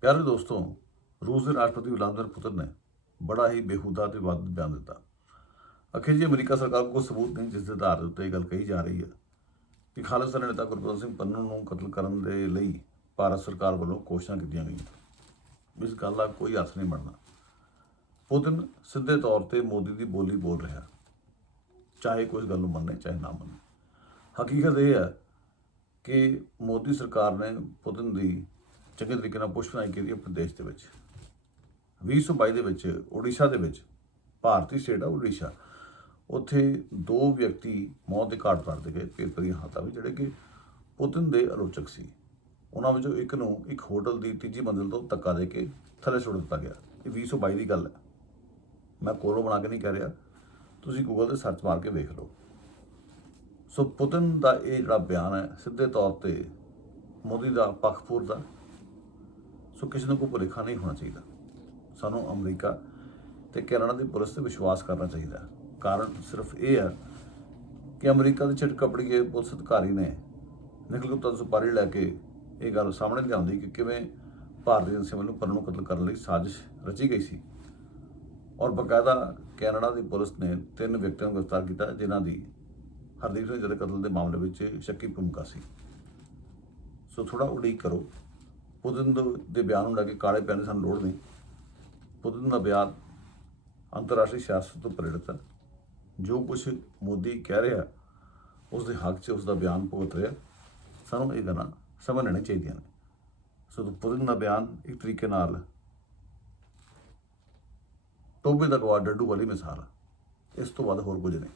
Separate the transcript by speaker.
Speaker 1: ਪਿਆਰੇ ਦੋਸਤੋ, ਰੂਸ ਦੇ ਰਾਸ਼ਟਰਪਤੀ ਵਲਾਦੀਮੀਰ ਪੁਤਿਨ ਨੇ ਬੜਾ ਹੀ ਬੇਹੂਦਾ ਤੇ ਵੱਧ ਬਿਆਨ ਦਿੱਤਾ। ਅਖੇ ਜੀ, ਅਮਰੀਕਾ ਸਰਕਾਰ ਕੋਲ ਕੋਈ ਸਬੂਤ ਨਹੀਂ, ਜਿਸ ਦੇ ਆਧਾਰ ਦੇ ਉੱਤੇ ਇਹ ਗੱਲ ਕਹੀ ਜਾ ਰਹੀ ਹੈ ਕਿ ਖਾਲਿਸਤਾਨੀ ਨੇਤਾ ਗੁਰਪ੍ਰੀਤ ਸਿੰਘ ਪੰਨੂ ਨੂੰ ਕਤਲ ਕਰਨ ਦੇ ਲਈ ਭਾਰਤ ਸਰਕਾਰ ਵੱਲੋਂ ਕੋਸ਼ਿਸ਼ਾਂ ਕੀਤੀਆਂ ਗਈਆਂ। ਇਸ ਗੱਲ ਦਾ ਕੋਈ ਅਰਥ ਨਹੀਂ ਬਣਦਾ। ਪੁਤਿਨ ਸਿੱਧੇ ਤੌਰ ਤੇ ਮੋਦੀ ਦੀ ਬੋਲੀ ਬੋਲ ਰਿਹਾ। ਚਾਹੇ ਕੋਈ ਗੱਲ ਨੂੰ ਮੰਨੇ, ਚਾਹੇ ਨਾ ਮੰਨੇ। ਹਕੀਕਤ ਇਹ ਹੈ ਕਿ ਮੋਦੀ ਸਰਕਾਰ ਨੇ ਪੁਤਿਨ ਦੀ ਚੰਗੇ ਤਰੀਕੇ ਨਾਲ ਪੁਸ਼ਪਨਾਈ ਕੀਤੀ ਆਪਣੇ ਦੇਸ਼ ਦੇ ਵਿੱਚ। 2022 ਦੇ ਵਿੱਚ ਓਡੀਸ਼ਾ ਦੇ ਵਿੱਚ, ਭਾਰਤੀ ਸਟੇਟ ਆ ਓਡੀਸ਼ਾ ਉੱਥੇ ਦੋ ਵਿਅਕਤੀ ਮੌਤ ਦੇ ਘਾਟ ਉਤਾਰ ਗਏ, ਪੇਪਰ ਦੀਆਂ ਹਾਲਾਤਾਂ ਵਿੱਚ ਜਿਹੜੇ ਕਿ ਪੁਤਿਨ ਦੇ ਆਲੋਚਕ ਸੀ। ਉਹਨਾਂ ਵਿੱਚੋਂ ਇੱਕ ਨੂੰ ਇੱਕ ਹੋਟਲ ਦੀ ਤੀਜੀ ਮੰਜ਼ਿਲ ਤੋਂ ਧੱਕਾ ਦੇ ਕੇ ਥੱਲੇ ਸੁੱਟ ਦਿੱਤਾ ਗਿਆ। ਇਹ 2022 ਦੀ ਗੱਲ ਹੈ। ਮੈਂ ਕੋਲੋਂ ਬਣਾ ਕੇ ਨਹੀਂ ਕਹਿ ਰਿਹਾ। ਤੁਸੀਂ ਗੂਗਲ ਤੇ ਸਰਚ ਮਾਰ ਕੇ ਵੇਖ ਲਓ। ਸੋ ਪੁਤਿਨ ਦਾ ਇਹ ਜਿਹੜਾ ਬਿਆਨ ਹੈ, ਸਿੱਧੇ ਤੌਰ ਤੇ ਮੋਦੀ ਦਾ ਪੱਖਪੂਰ ਦਾ ਸੋ ਕਿਸੇ ਨੂੰ ਕੋਈ ਭੁਲੇਖਾ ਨਹੀਂ ਹੋਣਾ ਚਾਹੀਦਾ। ਸਾਨੂੰ ਅਮਰੀਕਾ ਤੇ ਕੈਨੇਡਾ ਦੀ ਪੁਲਿਸ ਤੇ ਵਿਸ਼ਵਾਸ ਕਰਨਾ ਚਾਹੀਦਾ। ਕਾਰਨ ਸਿਰਫ ਇਹ ਹੈ ਕਿ ਅਮਰੀਕਾ ਦੇ ਛਿਟ ਕਪੜੀਏ ਪੁਲਿਸ ਅਧਿਕਾਰੀ ਨੇ ਨਿਖਿਲ ਗੁਪਤਾ ਸੁਪਾਰੀ ਲੈ ਕੇ ਇਹ ਗੱਲ ਸਾਹਮਣੇ ਲਿਆਉਂਦੀ ਕਿ ਕਿਵੇਂ ਭਾਰਤੀ ਏਜੰਸੀ ਵੱਲੋਂ ਪੰਨੂ ਨੂੰ ਕਤਲ ਕਰਨ ਲਈ ਸਾਜ਼ਿਸ਼ ਰਚੀ ਗਈ ਸੀ। ਔਰ ਬਕਾਇਦਾ ਕੈਨੇਡਾ ਦੀ ਪੁਲਿਸ ਨੇ ਤਿੰਨ ਵਿਅਕਤੀਆਂ ਨੂੰ ਗ੍ਰਿਫਤਾਰ ਕੀਤਾ, ਜਿਨ੍ਹਾਂ ਦੀ ਹਰਦੀਪ ਸਿੰਘ ਜਿਹੜੇ ਕਤਲ ਦੇ ਮਾਮਲੇ ਵਿੱਚ ਸ਼ੱਕੀ ਭੂਮਿਕਾ ਸੀ। ਸੋ ਥੋੜਾ ਉਡੀਕ ਕਰੋ। ਪੁਤਿਨ ਦੇ- ਬਿਆਨ ਨੂੰ ਲੈ ਕੇ ਕਾਲੇ ਪੈਨ ਦੀ ਸਾਨੂੰ ਲੋੜ ਨਹੀਂ। ਪੁਤਿਨ ਦਾ ਬਿਆਨ ਅੰਤਰਰਾਸ਼ਟਰੀ ਸਿਆਸਤ ਤੋਂ ਪ੍ਰੇਰਿਤ ਹੈ। ਜੋ ਕੁਝ ਮੋਦੀ ਕਹਿ ਰਿਹਾ ਉਸ ਦੇ ਹੱਕ 'ਚ ਉਸ ਦਾ ਬਿਆਨ ਭੁਗਤ ਰਿਹਾ। ਸਾਨੂੰ ਇਹ ਗੱਲਾਂ ਸਮਝ ਲੈਣੀ ਚਾਹੀਦੀਆਂ ਨੇ। ਸੋ ਪੁਤਿਨ ਦਾ ਬਿਆਨ ਇੱਕ ਤਰੀਕੇ ਨਾਲ ਟੋਬੇ ਦਾ ਗਵਾ ਡੱਡੂ ਵਾਲੀ ਮਿਸਾਲ ਇਸ ਤੋਂ ਬਾਅਦ ਹੋਰ ਕੁਝ ਨਹੀਂ।